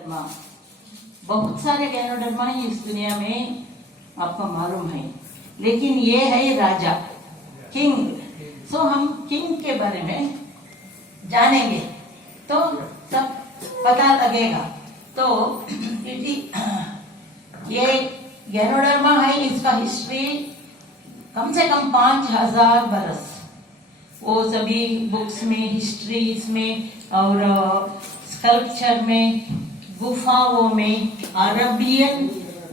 Ganoderma, बहुत सारे ganoderma ही इस दुनिया में आपको मालूम है, लेकिन ये है राजा, किंग। सो हम किंग के बारे में जानेंगे तो सब पता लगेगा। तो ये गैनोडर्मा है, इसका हिस्ट्री कम से कम 5000 बरस। वो सभी बुक्स में, हिस्ट्रीज में और स्कल्पचर में, गुफाओं में, अरबियन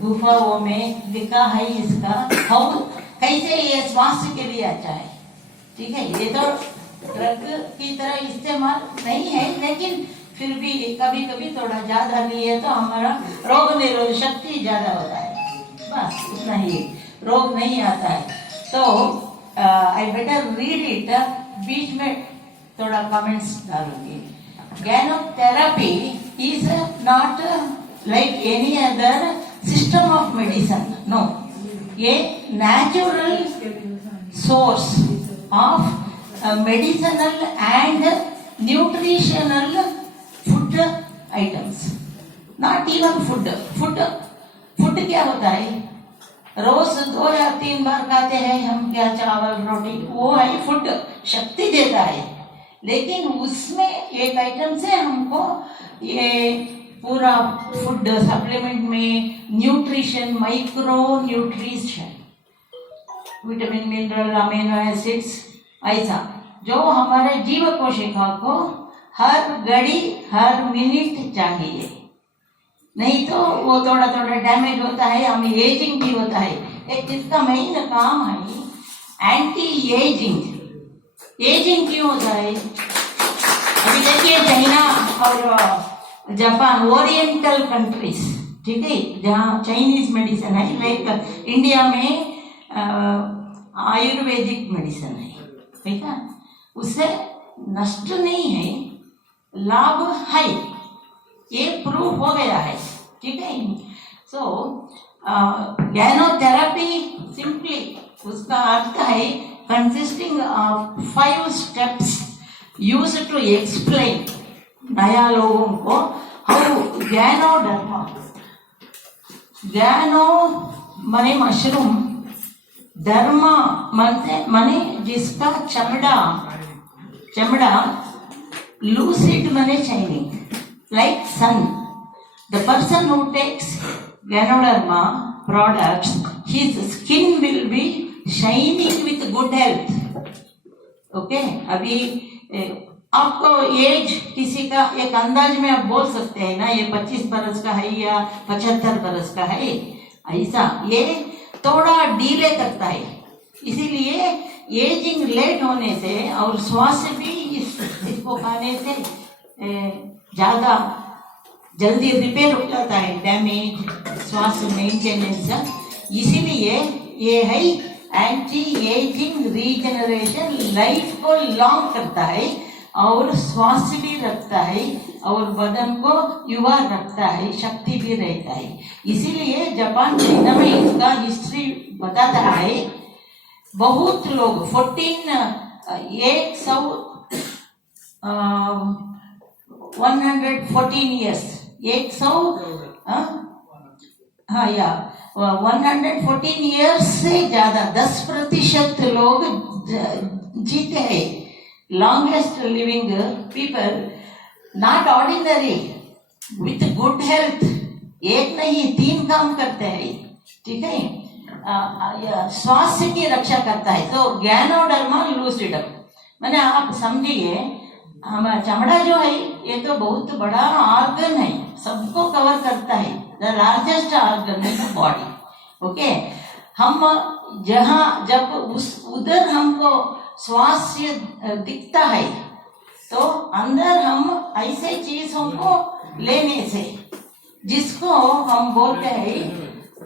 गुफाओं में लिखा है इसका हाउ कैसे ये स्वास्थ्य के लिए अच्छा है। ठीक है, ये तो ड्रग की तरह इस्तेमाल नहीं है, लेकिन फिर भी कभी कभी थोड़ा ज्यादा लिए तो हमारा रोग निरोधक शक्ति ज्यादा होता है, बस उतना ही, रोग नहीं आता है। तो आई बेटर रीड इट, बीच में थोड़ा कमेंट्स डालूंगी। गैनोथेरेपी is not like any other system of medicine. No, a natural source of medicinal and nutritional food items. Not even food. Food क्या होता है? रोज 2 या 3 बार खाते हैं हम, क्या चावल रोटी, वो है फूड, शक्ति देता है। लेकिन उसमें एक आइटम से हमको ये पूरा फूड सप्लीमेंट में nutrition, micro nutrition, vitamin, mineral, amino acids, ऐसा जो हमारे जीव कोशिका को हर घड़ी हर मिनट चाहिए, नहीं तो वो थोड़ा थोड़ा डैमेज होता है, हमें एजिंग भी होता है। एक इसका मेन काम है एंटी एजिंग। एजिंग क्यों होता है? अभी देखिए चाइना और जापान, ओरिएंटल कंट्रीज, ठीक है, जहाँ चाइनीज मेडिसिन है, लाइक इंडिया में आयुर्वेदिक मेडिसिन है, ठीक है, उससे नष्ट नहीं है, लाभ है, ये प्रूफ हो गया है। ठीक है। सो गैनोथेरेपी सिंपली उसका अर्थ है consisting of 5 steps used to explain नया लोगों को हाउ गैनोडर्मा, गैनो मने मशरूम, धर्मा मने जिसका चमड़ा, लूसिड मने shining like sun. The person who takes Ganoderma products, his skin will be shining with good health. Okay? अभी आपको एज किसी का एक अंदाज में आप बोल सकते हैं ना, ये 25 बरस का है या 75 बरस का है, ऐसा ये थोड़ा डीले करता है। इसीलिए एजिंग लेट होने से और स्वास्थ्य भी इसको खाने से ज्यादा जल्दी रिपेयर हो जाता है, डैमेज, स्वास्थ्य मेंटेनेंस। इसीलिए ये है एंटी एजिंग रीजनरेशन, लाइफ को लॉन्ग करता है और स्वास्थ्य भी रखता है और बदन को युवा रखता है, शक्ति भी रहता है। इसीलिए जापान चाइना में इसका हिस्ट्री बताता है। बहुत लोग 114 years, 114 years से ज्यादा 10% लोग जीते हैं। Longest living people, not ordinary, with good health, एक नहीं 3 काम करते हैं। ठीक है, स्वास्थ्य की रक्षा करता है। तो गैनोडर्मा लूसिडम मैंने आप समझिए, हमारा चमड़ा जो है ये तो बहुत बड़ा ऑर्गन है, सबको कवर करता है, the largest organ in the body. Okay, हम जहाँ जब उधर हमको स्वास्थ्य दिखता है तो अंदर हम ऐसे चीजों को लेने से, जिसको हम बोलते हैं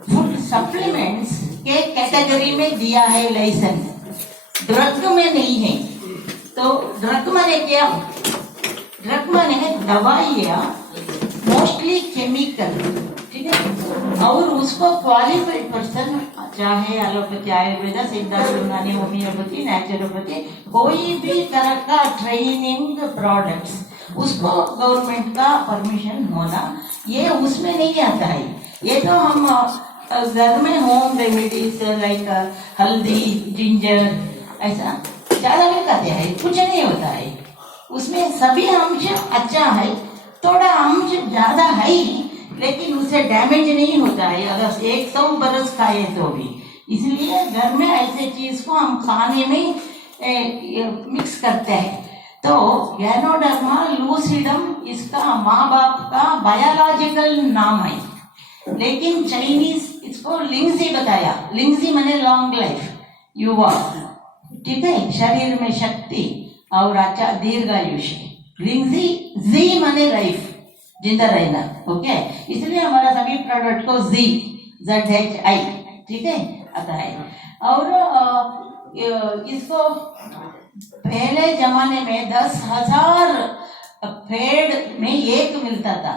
फूड सप्लीमेंट्स के कैटेगरी में दिया है लाइसेंस, ड्रग में नहीं है। तो ड्रग माने क्या? ड्रग माने दवाइयाँ, मोस्टली केमिकल, ठीक है, और उसको क्वालिफाइड पर्सन, चाहे एलोपैथी, आयुर्वेदा, सिद्धांत, यूनानी, होम्योपैथी, नेचुरोपैथी, कोई भी तरह का ट्रेनिंग प्रोडक्ट्स, उसको गवर्नमेंट का परमिशन होना ये उसमें नहीं आता है। ये तो हम घर में होम रेमेडीज लाइक हल्दी, जिंजर, ऐसा ज्यादा मिलाते हैं, कुछ नहीं होता है उसमें। सभी अंश अच्छा है, थोड़ा अंश ज्यादा है लेकिन उससे डैमेज नहीं होता है अगर 100 बरस खाए तो भी। इसलिए घर में ऐसे चीज को हम खाने में मिक्स करते हैं। तो गैनोडर्मा लूसिडम इसका माँ बाप का बायोलॉजिकल नाम है, लेकिन चाइनीज इसको लिंगजी बताया। लिंगजी माने लॉन्ग लाइफ, युवा, ठीक है, शरीर में शक्ति और अच्छा दीर्घायुष्य। लिंगजी जी माने लाइफ, जिंदा रहना, ओके। इसलिए हमारा सभी प्रोडक्ट को ZHI, ठीक है, आता है। और इसको पहले जमाने में 10,000 पेड़ में एक मिलता था।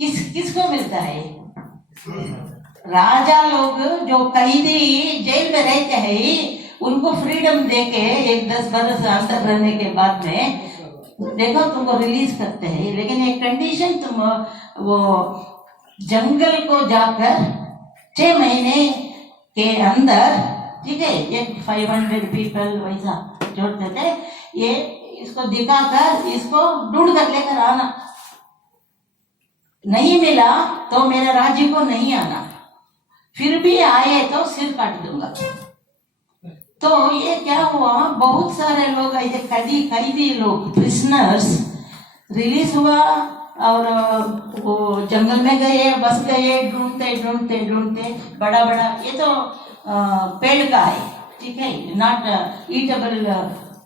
किसको मिलता है? राजा लोग जो कैदी जेल में रहते हैं उनको फ्रीडम देके 1-10 बरस अंदर रहने के बाद में देखो तुमको रिलीज करते हैं, लेकिन एक कंडीशन, तुम वो जंगल को जाकर 6 महीने के अंदर, ठीक है, एक 500 पीपल वैसा जोड़ते थे, ये इसको दिखाकर इसको ढूंढ कर लेकर आना। नहीं मिला तो मेरे राज्य को नहीं आना, फिर भी आए तो सिर काट दूंगा। तो ये क्या हुआ, बहुत सारे लोग ऐसे कैदी लोग, प्रिजनर्स रिलीज हुआ और वो जंगल में गए, बस गए, ढूंढते ढूंढते ढूंढते बड़ा बड़ा, ये तो पेड़ का है, ठीक है, not eatable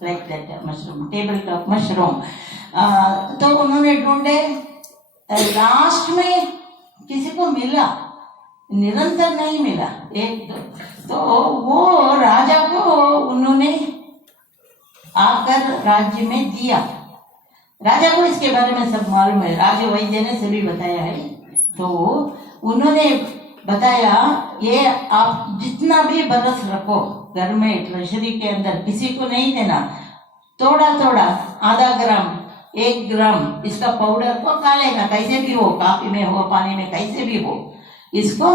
like that mushroom, table top mushroom. तो उन्होंने ढूंढे, लास्ट में किसी को मिला, निरंतर नहीं मिला, 1-2, तो वो राजा को उन्होंने आकर राज्य में दिया। राजा को इसके बारे में सब मालूम है, राजा वैद्य ने सभी बताया है। तो उन्होंने बताया ये आप जितना भी बरस रखो घर में ट्रेजरी के अंदर, किसी को नहीं देना, थोड़ा थोड़ा आधा ग्राम 1 ग्राम इसका पाउडर को खा लेना, कैसे भी हो, काफी में हो, पानी में, कैसे भी हो, इसको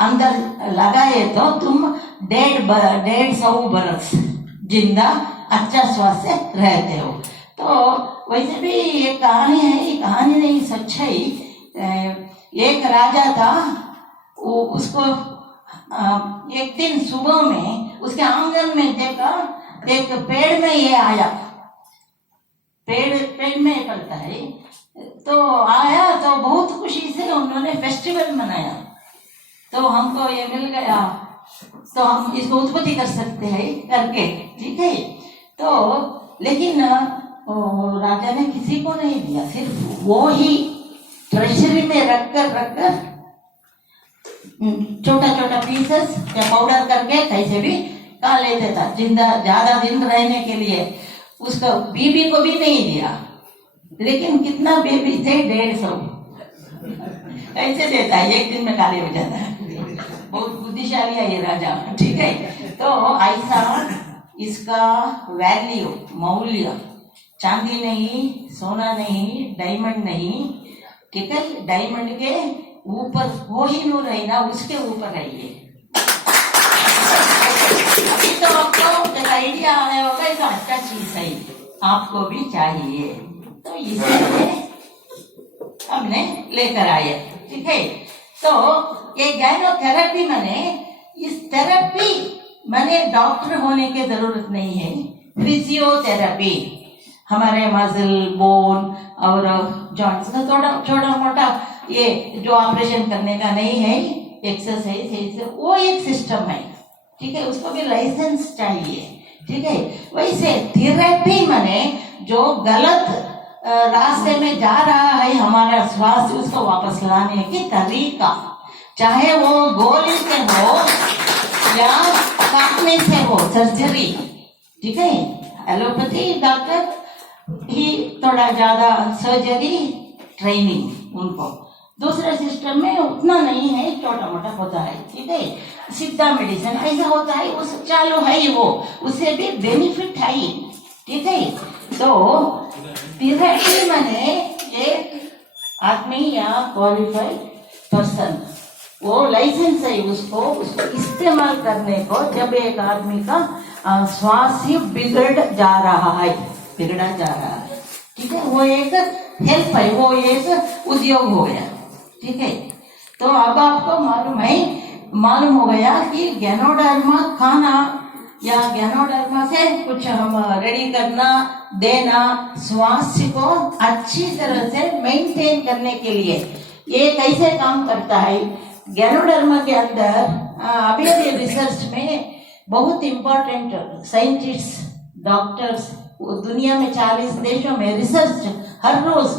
अंदर लगाए तो तुम 150 बरस जिंदा अच्छा स्वास्थ्य रहते हो। तो वैसे भी ये कहानी है, ये कहानी नहीं, सच्चाई। एक राजा था, उसको एक दिन सुबह में उसके आंगन में देखा, एक पेड़ में ये आया, पेड़ में पड़ता है, तो आया तो बहुत खुशी से उन्होंने फेस्टिवल मनाया। तो हमको ये मिल गया तो हम इसको उत्पत्ति कर सकते हैं करके, ठीक है। तो लेकिन राजा ने किसी को नहीं दिया, सिर्फ वो ही ट्रेजरी में रखकर छोटा छोटा पीसेस या पाउडर करके कैसे भी खा लेते था, जिंदा ज्यादा दिन रहने के लिए। उसका बीबी को भी नहीं दिया, लेकिन कितना बेबी थे, 150 ऐसे देता है, एक दिन में खाली हो जाता है। बहुत बुद्धिशाली है ये राजा, ठीक है। तो ऐसा इसका वैल्यू, मूल्य, चांदी नहीं, सोना नहीं, डायमंड नहीं, ठीक है, डायमंड के ऊपर कोहिनूर है ना, उसके ऊपर रहिए। अभी तो आपको एक आइडिया आया होगा, एक अच्छा चीज है, आपको भी चाहिए, तो इसलिए हमने लेकर आए, ठीक है। तो ये गायनोथेरेपी माने, इस थेरेपी माने डॉक्टर होने की जरूरत नहीं है। फिजियोथेरेपी हमारे मसल, बोन और जॉइंट्स का थोड़ा छोटा मोटा, ये जो ऑपरेशन करने का नहीं है, एक्सरसाइज, वो एक सिस्टम है, ठीक है, उसको भी लाइसेंस चाहिए, ठीक है। वैसे थेरेपी माने जो गलत रास्ते में जा रहा है हमारा स्वास्थ्य, उसको वापस लाने की तरीका, चाहे वो गोली से हो या काटने से हो, सर्जरी, ठीक है। एलोपैथी डॉक्टर ही थोड़ा ज्यादा सर्जरी ट्रेनिंग उनको, दूसरे सिस्टम में उतना नहीं है, छोटा मोटा होता है, ठीक है। सिद्धा मेडिसिन ऐसा होता है, उस चालू है वो, उससे भी बेनिफिट है, ठीक है। तो थेरेपी माने एक आदमी या क्वालिफाइड पर्सन, वो लाइसेंस है उसको इस्तेमाल करने को। जब एक आदमी का स्वास्थ्य बिगड़ा जा रहा है, ठीक है, वो एक हेल्प है, वो एक उद्योग हो गया, ठीक है। तो अब आपको मालूम हो गया कि गैनोडर्मा खाना या गैनोडर्मा से कुछ हम रेडी करना देना, स्वास्थ्य को अच्छी तरह से मेंटेन करने के लिए ये कैसे काम करता है। गैनोडर्मा के अंदर अभी रिसर्च में बहुत इम्पोर्टेंट साइंटिस्ट, डॉक्टर्स दुनिया में 40 देशों में रिसर्च हर रोज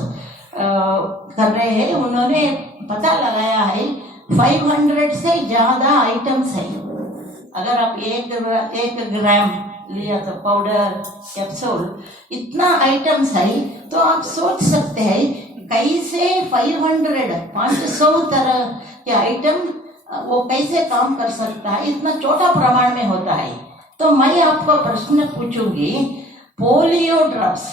कर रहे हैं। उन्होंने पता लगाया है 500 से ज्यादा आइटम्स है। अगर आप एक ग्राम लिया तो पाउडर कैप्सूल इतना आइटम्स है, तो आप सोच सकते हैं कैसे 500 तरह के आइटम वो कैसे काम कर सकता है, इतना छोटा प्रमाण में होता है। तो मैं आपको प्रश्न पूछूंगी, polio drops,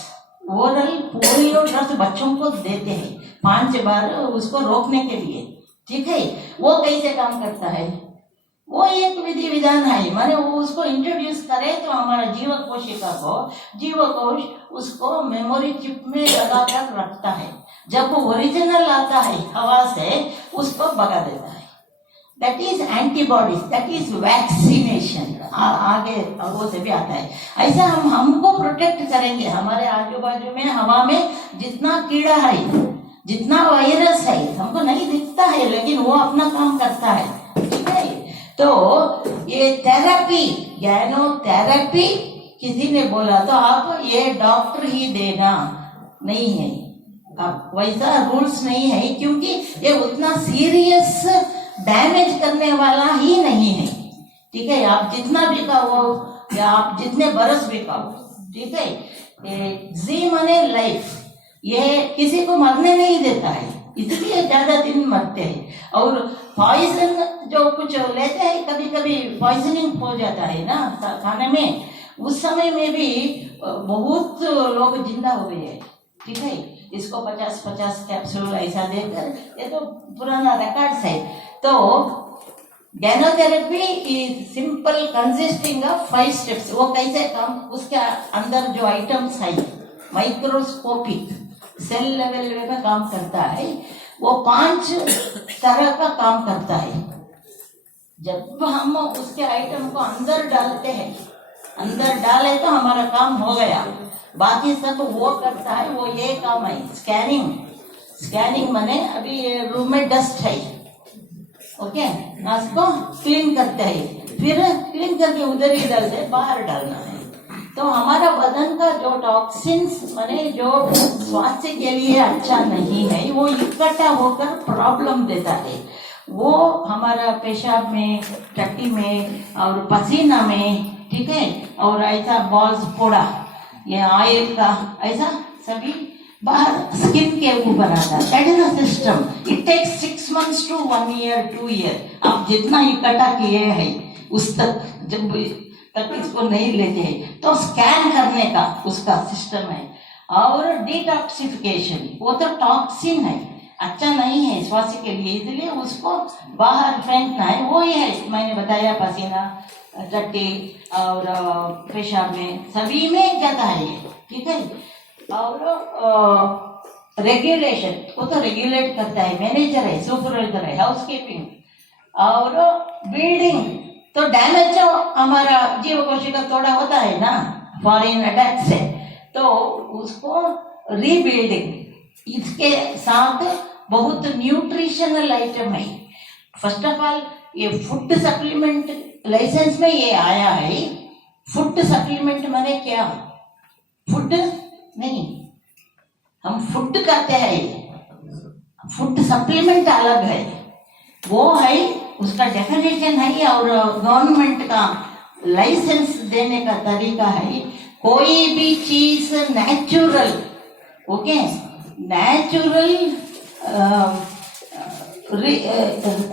oral polio drops बच्चों को देते हैं 5 बार उसको रोकने के लिए, ठीक है, वो कैसे काम करता है? वो एक विधि विधान है, माने वो उसको इंट्रोड्यूस करे तो हमारा जीवकोश उसको मेमोरी चिप में लगा कर रखता है। जब वो ओरिजिनल आता है हवा से उसको भगा देता है। That is antibodies, that is vaccination. आगे वो से भी आता है। ऐसा हमको प्रोटेक्ट करेंगे। हमारे आजू बाजू में हवा में जितना कीड़ा है, जितना वायरस है, हमको नहीं दिखता है लेकिन वो अपना काम करता है, ठीक है। तो ये थेरेपी, गैनोथेरेपी किसी ने बोला तो आप ये डॉक्टर ही देना नहीं है, अब वैसा रूल्स नहीं है, क्योंकि ये उतना सीरियस डैमेज करने वाला ही नहीं है, ठीक है। आप जितना भी खाओ या आप जितने बरस भी खाओ, ठीक है। जी माने लाइफ, ये किसी को मरने नहीं देता है, इसलिए ज्यादा दिन मरते हैं। और पॉइजन जो कुछ लेते हैं, कभी कभी पॉइजनिंग हो जाता है ना खाने में, उस समय में भी बहुत लोग जिंदा हो गए हैं, ठीक है। इसको 50-50 कैप्सूल ऐसा देकर, ये तो पुराना रिकॉर्ड्स है। तो ganotherapy is simple consisting of 5 steps. वो कैसे काम, उसके अंदर जो आइटम्स है माइक्रोस्कोपिक सेल लेवल में काम करता है, वो 5 तरह का काम करता है। जब हम उसके आइटम को अंदर डालते हैं, अंदर डाले तो हमारा काम हो गया, बाकी सब वो करता है। वो ये काम है स्कैनिंग माने अभी ये रूम में डस्ट है, ओके, उसको क्लीन करते हैं, फिर क्लीन करके उधर ही डालते, बाहर डालना है। तो हमारा बदन का जो टॉक्सिन्स माने जो स्वास्थ्य के लिए अच्छा नहीं है, वो इकट्ठा होकर प्रॉब्लम देता है। वो हमारा पेशाब में, टट्टी में और पसीना में, ठीक है, और ऐसा बॉल्स फोड़ा, ये ऑयल का ऐसा सभी बाहर स्किन के ऊपर आता है। That is a system. It takes 6 months to 1 year 2 year। आप जितना इकट्ठा किए हैं उस तक जब तक इसको नहीं लेते हैं, तो स्कैन करने का उसका सिस्टम है। और डिटॉक्सिफिकेशन, वो तो टॉक्सिन है, अच्छा नहीं है स्वास्थ्य के लिए, इसलिए उसको बाहर फेंकना है। वो ही है मैंने बताया, पसीना, टट्टी और पेशाब में, सभी में जाता है ये, ठीक है। और रेगुलेशन, वो तो रेगुलेट करता है, मैनेजर है, सुपरवाइजर है, हाउसकीपिंग और बिल्डिंग। तो डैमेज जो हमारा जीवकोश का थोड़ा होता है ना फॉरेन अटैक से, तो उसको रीबिल्डिंग, इसके साथ बहुत न्यूट्रिशनल आइटम है। फर्स्ट ऑफ ऑल ये फूड सप्लीमेंट लाइसेंस में ये आया है। फूड सप्लीमेंट माने क्या? फूड नहीं, हम फूड कहते हैं, फूड सप्लीमेंट अलग है, वो है उसका डेफिनेशन है और गवर्नमेंट का लाइसेंस देने का तरीका है। कोई भी चीज नेचुरल, ओके,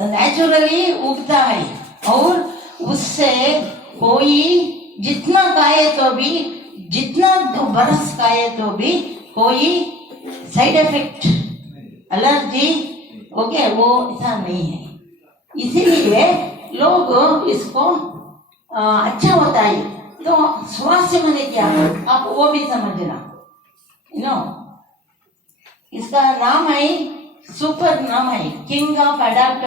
नेचुरली उगता है और उससे कोई जितना खाए तो भी, जितना बरस खाए तो भी कोई साइड इफेक्ट एलर्जी, ओके, वो ऐसा नहीं है। इसीलिए लोग इसको अच्छा होता है। तो स्वास्थ्य मैंने क्या, आप वो भी समझना, इसका नाम है, सुपर नाम है, किंग ऑफ अडाप्ट